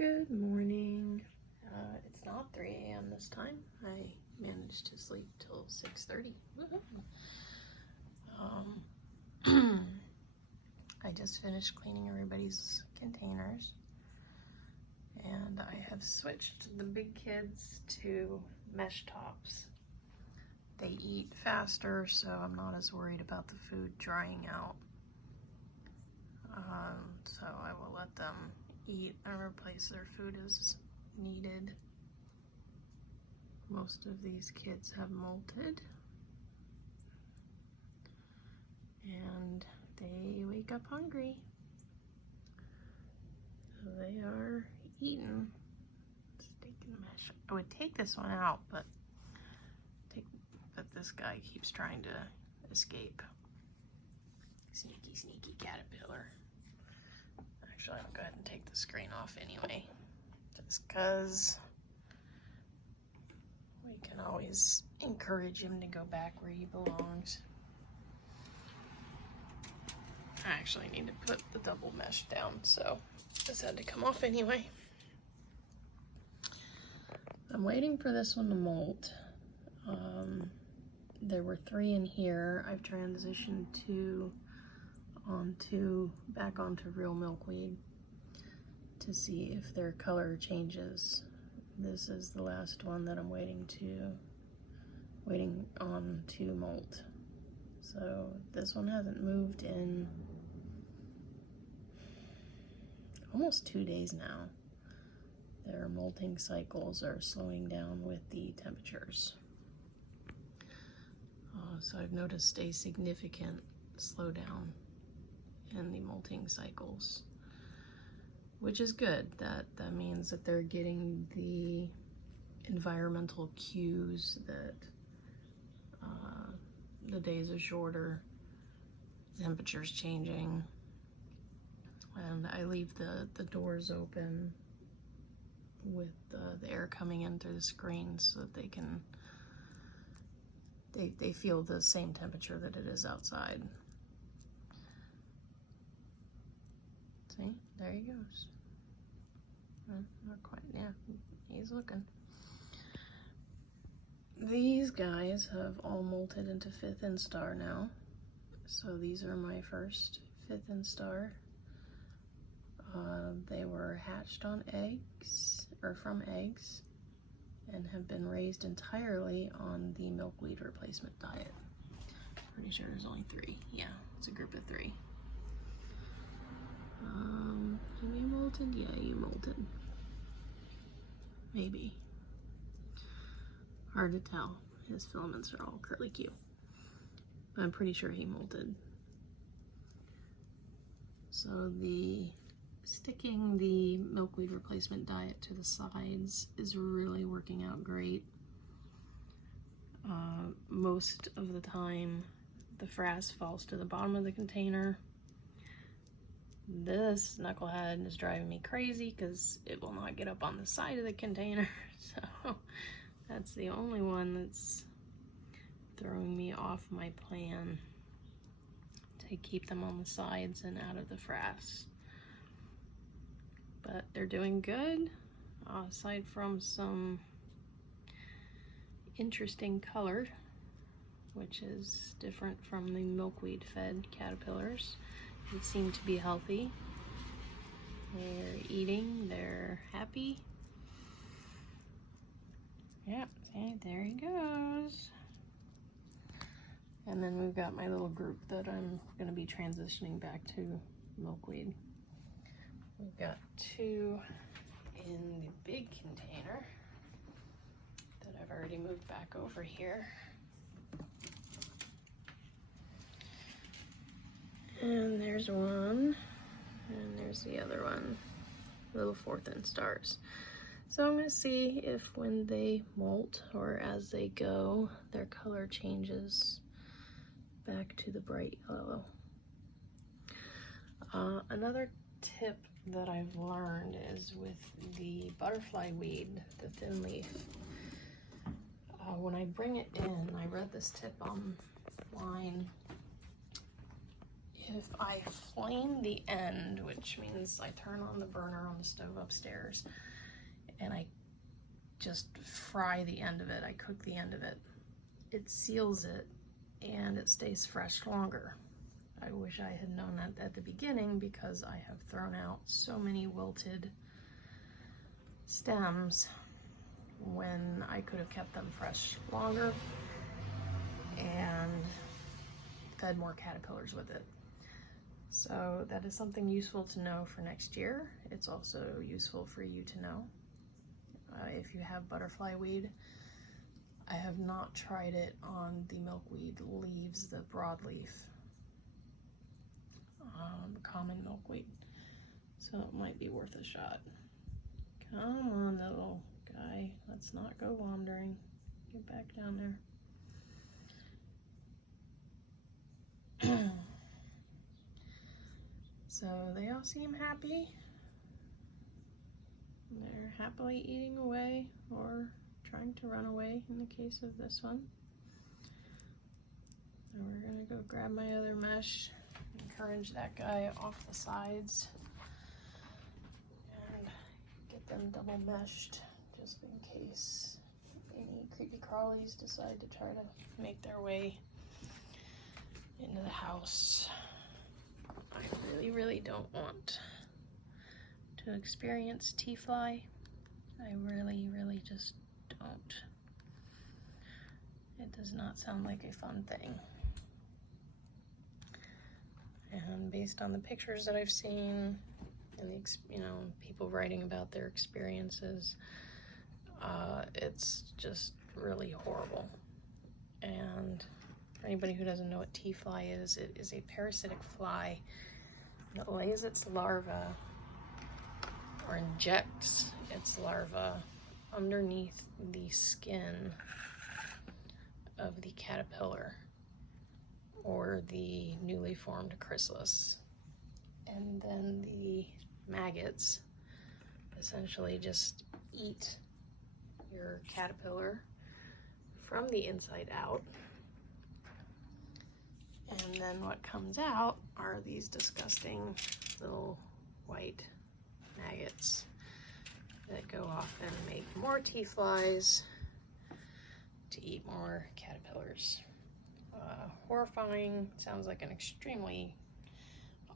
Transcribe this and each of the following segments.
Good morning. It's not 3 a.m. this time. I managed to sleep till 6:30. I just finished cleaning everybody's containers, and I have switched the big kids to mesh tops. They eat faster, so I'm not as worried about the food drying out. So I will let them eat and replace their food as needed. Most of these kids have molted, and they wake up hungry, so they are eating steak and mesh. I would take this one out, but this guy keeps trying to escape. Sneaky, sneaky caterpillar. Actually, I'll go ahead and take the screen off anyway, just because we can always encourage him to go back where he belongs. I actually need to put the double mesh down, so this had to come off anyway. I'm waiting for this one to molt. There were 3 in here. I've transitioned 2 back onto real milkweed to see if their color changes. This is the last one that I'm waiting on to molt. So this one hasn't moved in almost 2 days now. Their molting cycles are slowing down with the temperatures. So I've noticed a significant slowdown in the molting cycles, which is good. That means that they're getting the environmental cues that the days are shorter, temperature's changing, and I leave the doors open with the air coming in through the screens so that they can they feel the same temperature that it is outside. See, there he goes. Not quite, yeah, he's looking. These guys have all molted into 5th instar now. So these are my first 5th instar. They were hatched on eggs, or from eggs, and have been raised entirely on the milkweed replacement diet. Pretty sure there's only 3. Yeah, it's a group of 3. Have you molted? Yeah, you molted. Maybe. Hard to tell. His filaments are all curly Q. But I'm pretty sure he molted. So sticking the milkweed replacement diet to the sides is really working out great. Most of the time the frass falls to the bottom of the container. This knucklehead is driving me crazy because it will not get up on the side of the container, so that's the only one that's throwing me off my plan, to keep them on the sides and out of the frass. But they're doing good, aside from some interesting color, which is different from the milkweed fed caterpillars. They seem to be healthy. They're eating, they're happy. Yeah, see, there he goes. And then we've got my little group that I'm gonna be transitioning back to milkweed. We've got 2 in the big container that I've already moved back over here. And there's one, and there's the other one, little 4th instars. So I'm gonna see if when they molt or as they go, their color changes back to the bright yellow. Another tip that I've learned is with the butterfly weed, the thin leaf. When I bring it in, I read this tip online. if I flame the end, which means I turn on the burner on the stove upstairs and I just fry the end of it, I cook the end of it, it seals it and it stays fresh longer. I wish I had known that at the beginning, because I have thrown out so many wilted stems when I could have kept them fresh longer and fed more caterpillars with it. So that is something useful to know for next year. It's also useful for you to know. If you have butterfly weed, I have not tried it on the milkweed leaves, the broadleaf, common milkweed. So it might be worth a shot. Come on, little guy. Let's not go wandering. Get back down there. So they all seem happy. They're happily eating away or trying to run away in the case of this one. And we're gonna go grab my other mesh, encourage that guy off the sides, and get them double meshed just in case any creepy crawlies decide to try to make their way into the house. I really don't want to experience tea fly. I really just don't. It does not sound like a fun thing. And based on the pictures that I've seen and people writing about their experiences, it's just really horrible. And for anybody who doesn't know what tea fly is, it is a parasitic fly that lays its larva or injects its larva underneath the skin of the caterpillar or the newly formed chrysalis. And then the maggots essentially just eat your caterpillar from the inside out. And then what comes out are these disgusting little white maggots that go off and make more tea flies to eat more caterpillars. Horrifying. Sounds like an extremely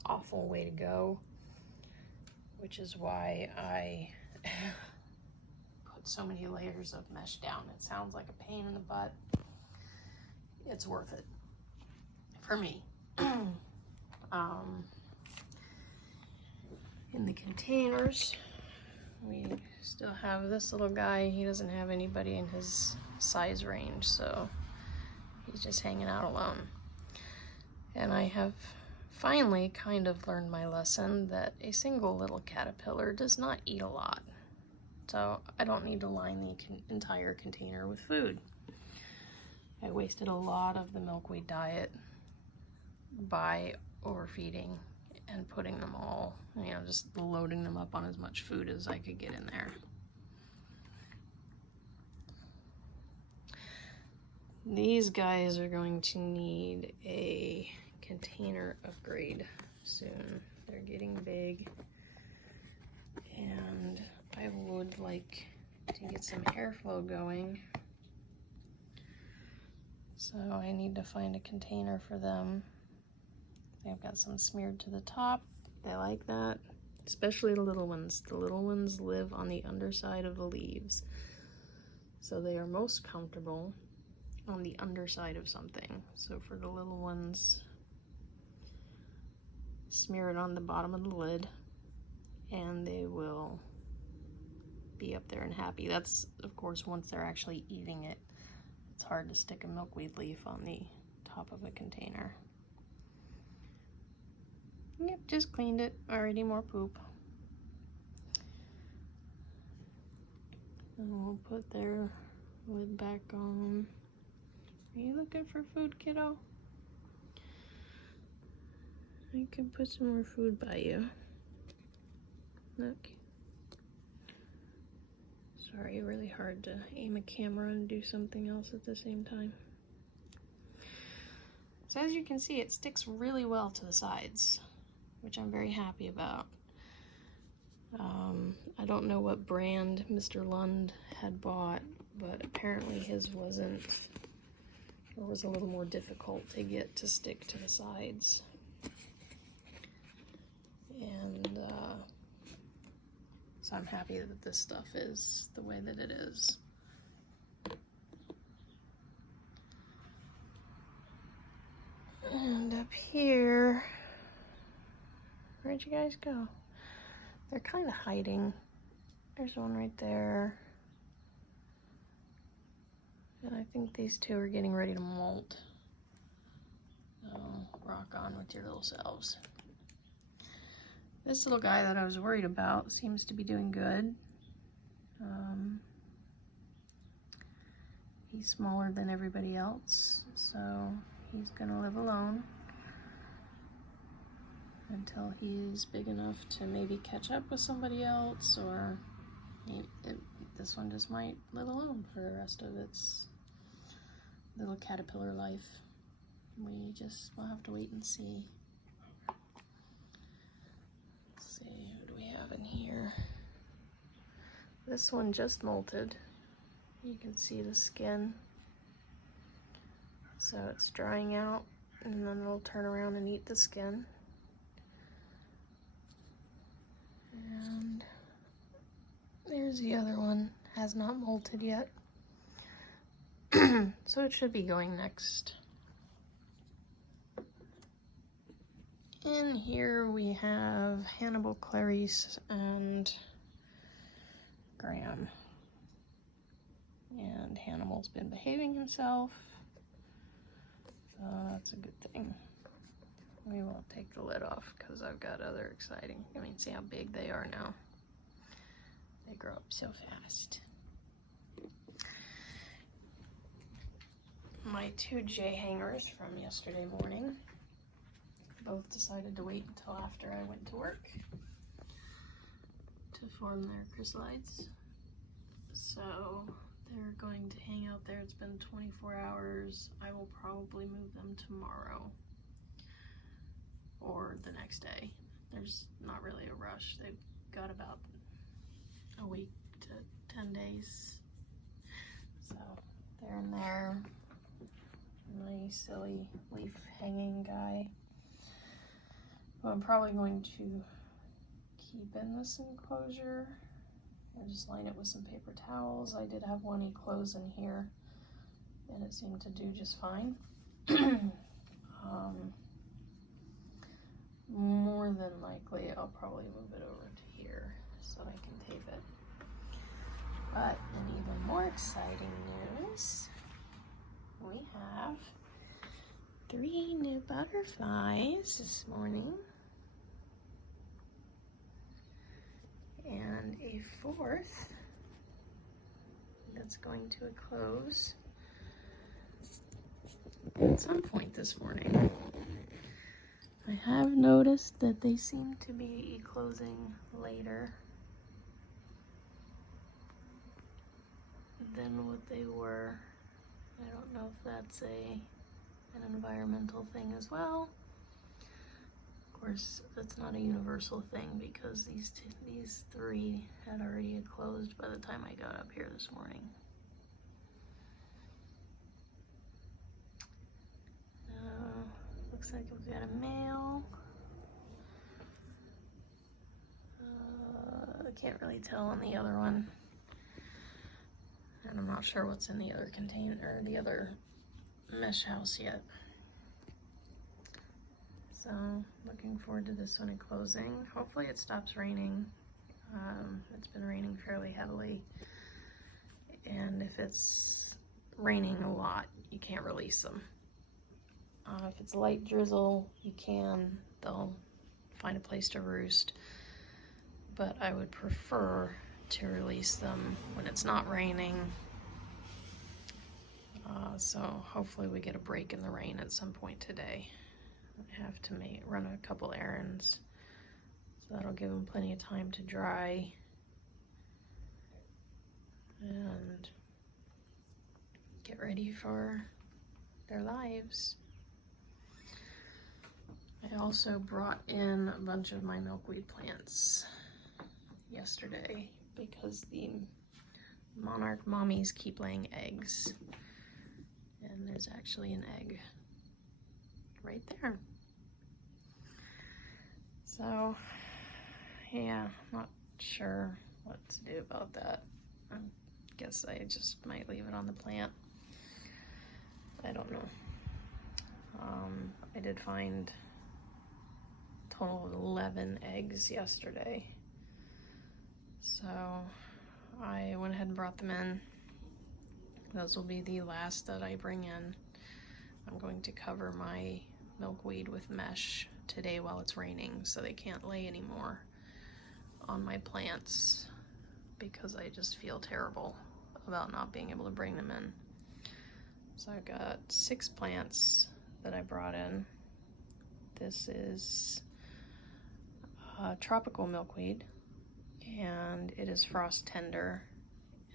awful way to go, which is why I put so many layers of mesh down. It sounds like a pain in the butt. It's worth it for me. In the containers, we still have this little guy. He doesn't have anybody in his size range, so he's just hanging out alone. And I have finally kind of learned my lesson that a single little caterpillar does not eat a lot. So I don't need to line the entire container with food. I wasted a lot of the milkweed diet by overfeeding and putting them all, just loading them up on as much food as I could get in there. These guys are going to need a container upgrade soon. They're getting big, and I would like to get some airflow going. So I need to find a container for them. I've got some smeared to the top. They like that, especially the little ones. The little ones live on the underside of the leaves, so they are most comfortable on the underside of something. So for the little ones, smear it on the bottom of the lid and they will be up there and happy. That's, of course, once they're actually eating it. It's hard to stick a milkweed leaf on the top of a container. Yep, just cleaned it. Already more poop. And we'll put their lid back on. Are you looking for food, kiddo? I can put some more food by you. Look. Sorry, really hard to aim a camera and do something else at the same time. So as you can see, it sticks really well to the sides, which I'm very happy about. I don't know what brand Mr. Lund had bought, but apparently his wasn't, or was a little more difficult to get to stick to the sides. And so I'm happy that this stuff is the way that it is. And up here, where'd you guys go? They're kind of hiding. There's one right there. And I think these two are getting ready to molt. So rock on with your little selves. This little guy that I was worried about seems to be doing good. He's smaller than everybody else, so he's gonna live alone until he's big enough to maybe catch up with somebody else, or this one just might live alone for the rest of its little caterpillar life. We'll have to wait and see. Let's see, what do we have in here? This one just molted. You can see the skin. So it's drying out, and then it'll turn around and eat the skin. And there's the other one, has not molted yet. So it should be going next. In here we have Hannibal, Clarice, and Graham. And Hannibal's been behaving himself, so that's a good thing. We won't take the lid off because I've got other exciting. I mean, see how big they are now. They grow up so fast. My two J hangers from yesterday morning both decided to wait until after I went to work to form their chrysalides. So they're going to hang out there. It's been 24 hours. I will probably move them tomorrow or the next day. There's not really a rush. They've got about a week to 10 days. So they're in there. My silly leaf hanging guy, who I'm probably going to keep in this enclosure. I just line it with some paper towels. I did have one eclose in here, and it seemed to do just fine. More than likely, I'll probably move it over to here so I can tape it. But in even more exciting news, we have 3 new butterflies this morning. And a 4th that's going to close at some point this morning. I have noticed that they seem to be closing later than what they were. I don't know if that's an environmental thing as well. Of course, that's not a universal thing because these 3 had already closed by the time I got up here this morning. Looks like we've got a male. I can't really tell on the other one. And I'm not sure what's in the other container, or the other mesh house yet. So, looking forward to this one closing. Hopefully it stops raining. It's been raining fairly heavily. And if it's raining a lot, you can't release them. If it's light drizzle, you can. They'll find a place to roost. But I would prefer to release them when it's not raining. So hopefully we get a break in the rain at some point today. I have to run a couple errands, so that'll give them plenty of time to dry and get ready for their lives. I also brought in a bunch of my milkweed plants yesterday because the monarch mommies keep laying eggs. And there's actually an egg right there. So, yeah, not sure what to do about that. I guess I just might leave it on the plant. I don't know. I did find a total of 11 eggs yesterday. So I went ahead and brought them in. Those will be the last that I bring in. I'm going to cover my milkweed with mesh today while it's raining so they can't lay anymore on my plants because I just feel terrible about not being able to bring them in. So I've got 6 plants that I brought in. This is tropical milkweed, and it is frost tender.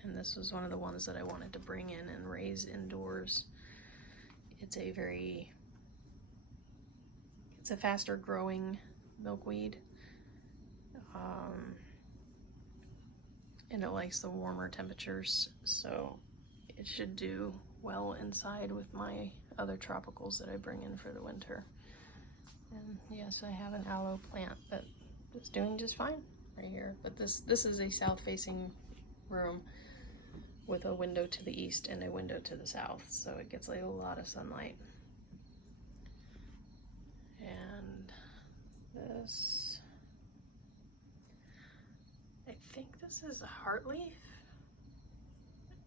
And this was one of the ones that I wanted to bring in and raise indoors. It's a faster growing milkweed. And it likes the warmer temperatures, so it should do well inside with my other tropicals that I bring in for the winter. And yes, I have an aloe plant that is doing just fine right here. But this is a south-facing room with a window to the east and a window to the south, so it gets a lot of sunlight. And this, I think this is a heartleaf.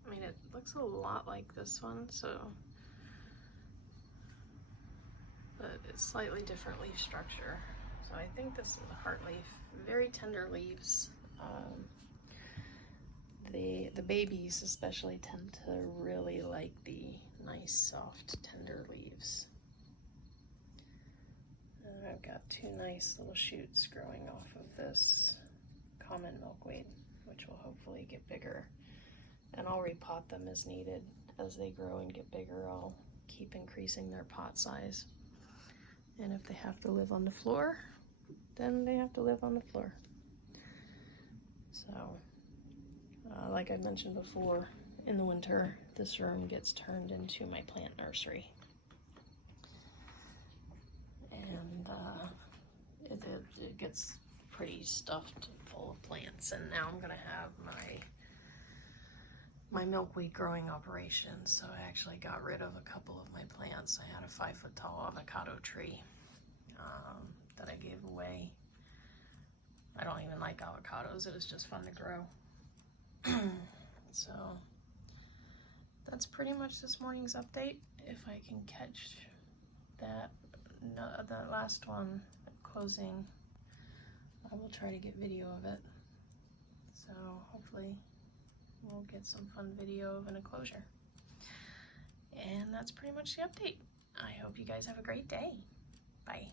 I mean, it looks a lot like this one, but it's slightly different leaf structure. So I think this is a heartleaf. Very tender leaves. The babies especially tend to really like the nice, soft, tender leaves. And I've got 2 nice little shoots growing off of this common milkweed, which will hopefully get bigger. And I'll repot them as needed. As they grow and get bigger, I'll keep increasing their pot size. And if they have to live on the floor, then they have to live on the floor. So, like I mentioned before, in the winter, this room gets turned into my plant nursery. And it gets pretty stuffed full of plants. And now I'm gonna have my milkweed growing operation. So I actually got rid of a couple of my plants. I had a 5-foot tall avocado tree that I gave away. I don't even like avocados, it was just fun to grow. So that's pretty much this morning's update. If I can catch that last one closing, I will try to get video of it. So hopefully we'll get some fun video of an enclosure. And that's pretty much the update. I hope you guys have a great day. Bye.